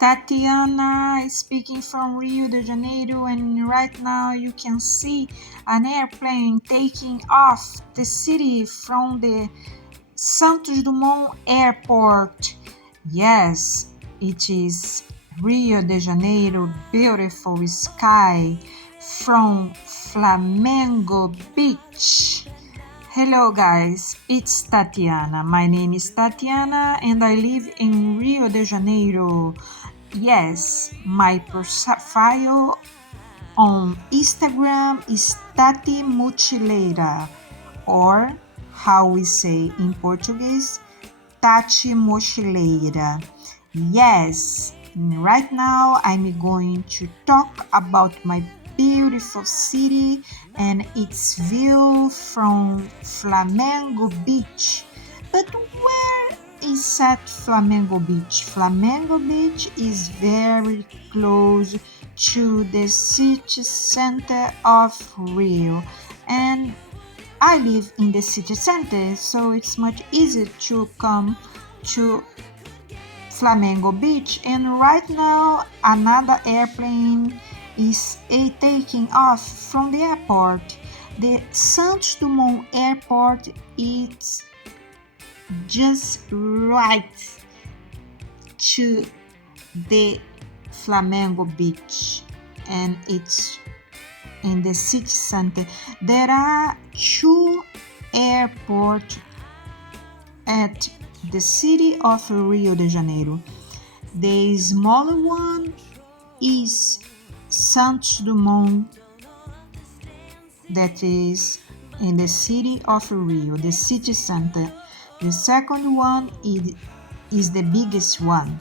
Tatiana speaking from Rio de Janeiro, and right now you can see an airplane taking off the city from the Santos Dumont airport. Yes, it is Rio de Janeiro, beautiful sky from Flamengo Beach. Hello guys, it's Tatiana. My name is Tatiana and I live in Rio de Janeiro. Yes, my profile on Instagram is Tati Mochileira, or how we say in Portuguese, Tati Mochileira. Yes, right now I'm going to talk about my beautiful city and its view from Flamengo Beach. But where is at Flamengo Beach? Flamengo Beach is very close to the city center of Rio, and I live in the city center, so it's much easier to come to Flamengo Beach. And right now another airplane is taking off from the airport. The Santos Dumont airport is just right to the Flamengo Beach, and it's in the city center. There are two airports at the city of Rio de Janeiro. The smaller one is Santos Dumont, that is in the city of Rio, the city center. The second one is the biggest one.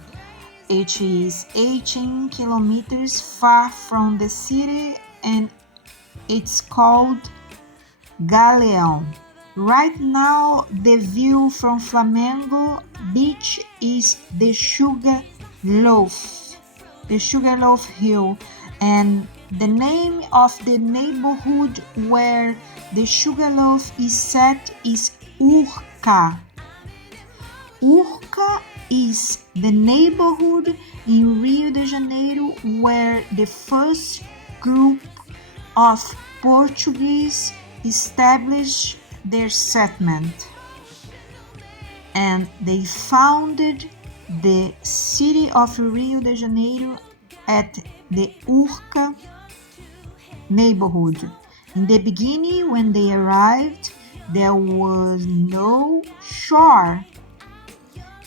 It is 18 kilometers far from the city and it's called Galeão. Right now the view from Flamengo Beach is the Loaf, the Loaf Hill, and the name of the neighborhood where the Loaf is set is Urca. Urca is the neighborhood in Rio de Janeiro where the first group of Portuguese established their settlement, and they founded the city of Rio de Janeiro at the Urca neighborhood. In the beginning, when they arrived, there was no shore.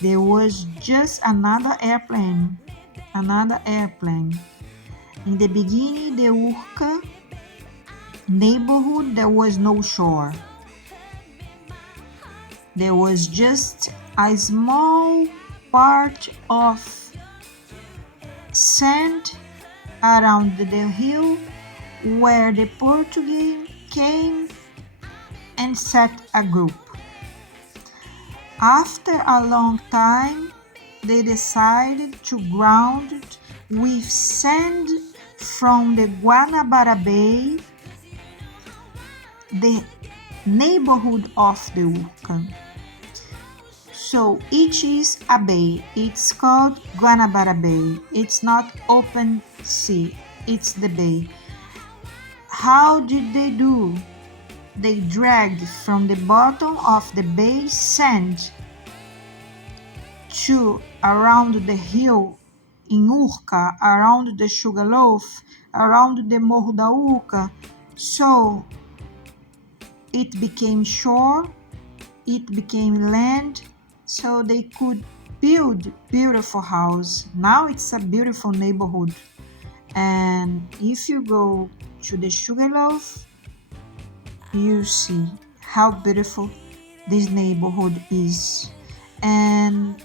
There was just another airplane. In the beginning, the Urca neighborhood, there was no shore. There was just a small part of sand around the hill where the Portuguese came and set a group. After a long time, they decided to ground it with sand from the Guanabara Bay, the neighborhood of the Urca. So it is a bay. It's called Guanabara Bay. It's not open sea. It's the bay. How did they do? They dragged from the bottom of the bay sand to around the hill in Urca, around the Loaf, around the Morro da Urca. So it became shore, it became land, so they could build beautiful house. Now it's a beautiful neighborhood. And if you go to the Loaf, you see how beautiful this neighborhood is. And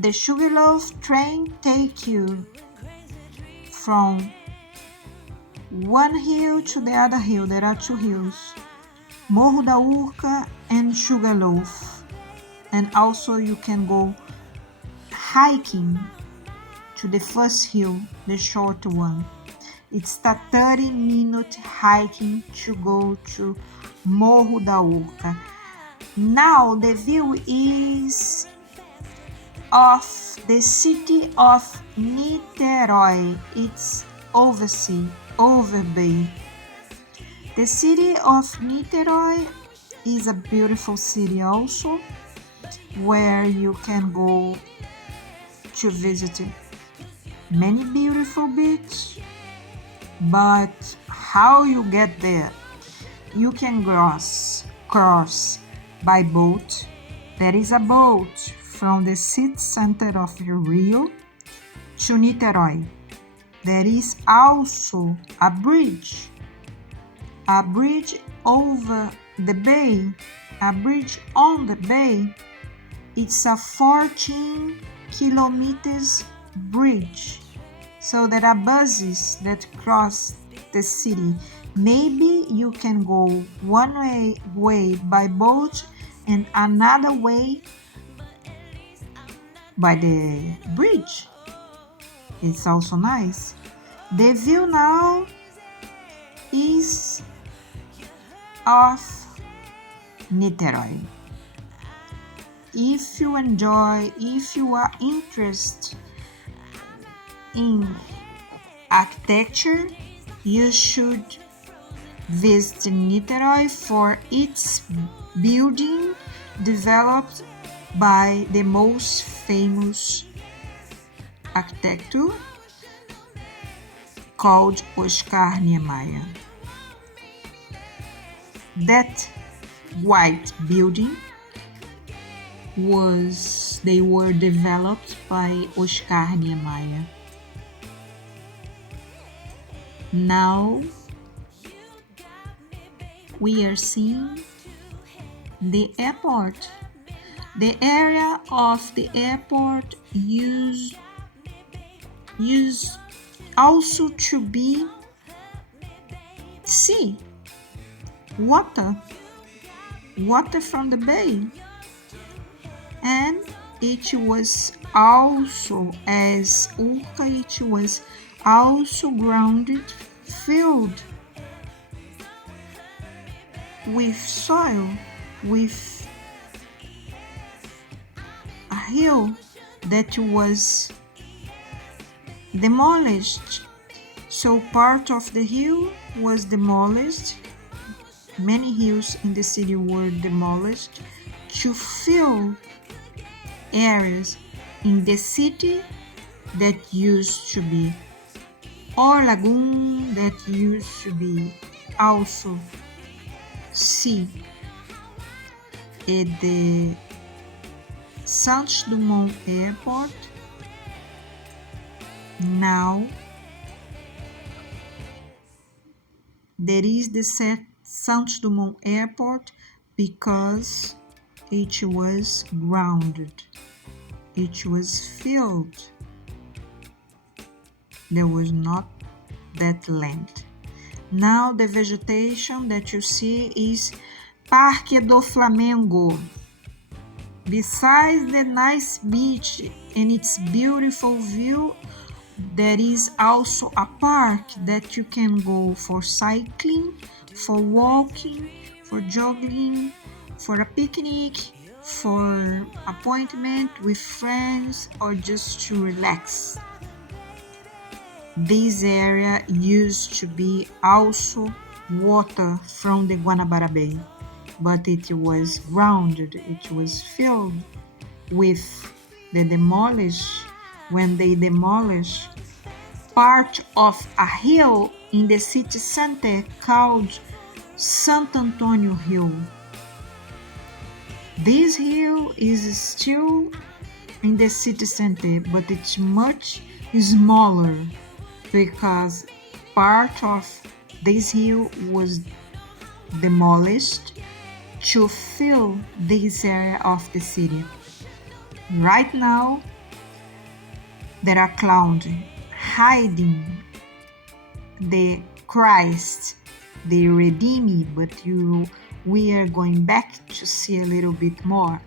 the Loaf train take you from one hill to the other hill. There are two hills, Morro da Urca and Loaf. And also you can go hiking to the first hill, the short one. It's a 30-minute hiking to go to Morro da Urca. Now the view is of the city of Niterói. It's oversea, over bay. The city of Niterói is a beautiful city also, where you can go to visit many beautiful beaches. But how you get there? You can cross by boat. There is a boat from the city center of Rio to Niterói. There is also a bridge over the bay, a bridge on the bay. It's a 14 kilometers bridge. So there are buses that cross the city. Maybe you can go one way by boat and another way by the bridge. It's also nice. The view now is of Niterói. If you are interested in architecture, you should visit Niterói for its building developed by the most famous architect called Oscar Niemeyer. That white building were developed by Oscar Niemeyer. Now we are seeing the airport. The area of the airport used also to be sea, water from the bay. And it was also, as Urca, it was also grounded, filled with soil, with a hill that was demolished. So part of the hill was demolished. Many hills in the city were demolished to fill areas in the city that used to be or lagoon, that used to be also sea. At the Santos Dumont Airport, now there is the Santos Dumont Airport because it was grounded, it was filled. There was not that land. Now the vegetation that you see is Parque do Flamengo. Besides the nice beach and its beautiful view, there is also a park that you can go for cycling, for walking, for jogging, for a picnic, for appointment with friends, or just to relax. This area used to be also water from the Guanabara Bay, but it was grounded, it was filled with the demolish. When they demolish part of a hill in the city center called Santo Antônio Hill. This hill is still in the city center, but it's much smaller because part of this hill was demolished to fill this area of the city. Right now, there are clouds hiding the Christ, the Redeemer, but we are going back to see a little bit more.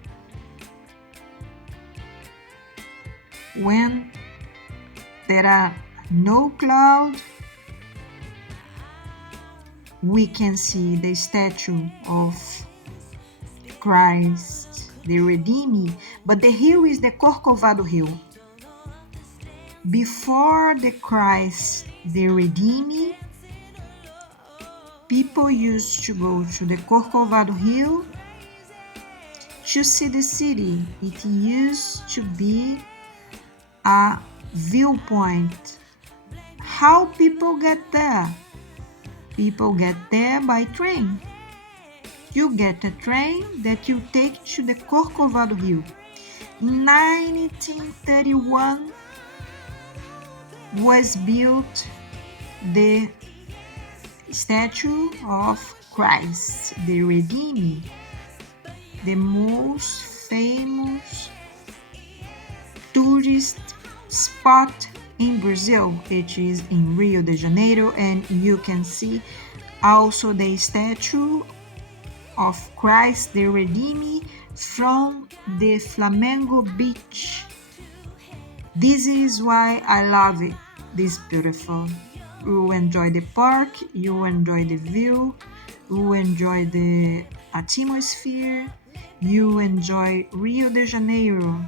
When there are no clouds, we can see the statue of Christ the Redimi, but the hill is the Corcovado hill. Before the Christ, the Redimi, people used to go to the Corcovado hill to see the city. It used to be a viewpoint. How people get there? People get there by train. You get a train that you take to the Corcovado hill. In 1931 was built the statue of Christ, the Redeemer, the most famous tourist spot in Brazil. It is in Rio de Janeiro, and you can see also the statue of Christ the Redeemer from the Flamengo Beach. This is why I love it. This is beautiful. You enjoy the park, you enjoy the view, you enjoy the atmosphere, you enjoy Rio de Janeiro.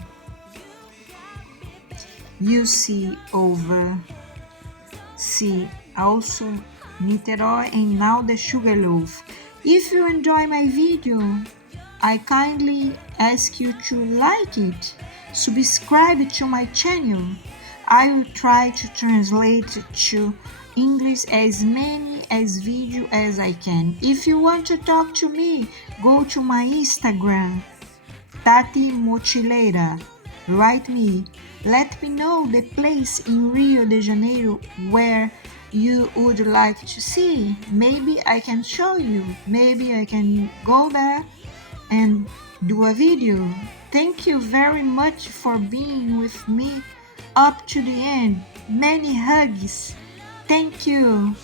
You see also Niterói and now the Sugar Loaf. If you enjoy my video, I kindly ask you to like it, subscribe to my channel. I will try to translate to English as many video as I can. If you want to talk to me, go to my Instagram, THATI MOCHILEIRA. Write me. Let me know the place in Rio de Janeiro where you would like to see. Maybe I can show you. Maybe I can go there and do a video. Thank you very much for being with me up to the end. Many hugs. Thank you.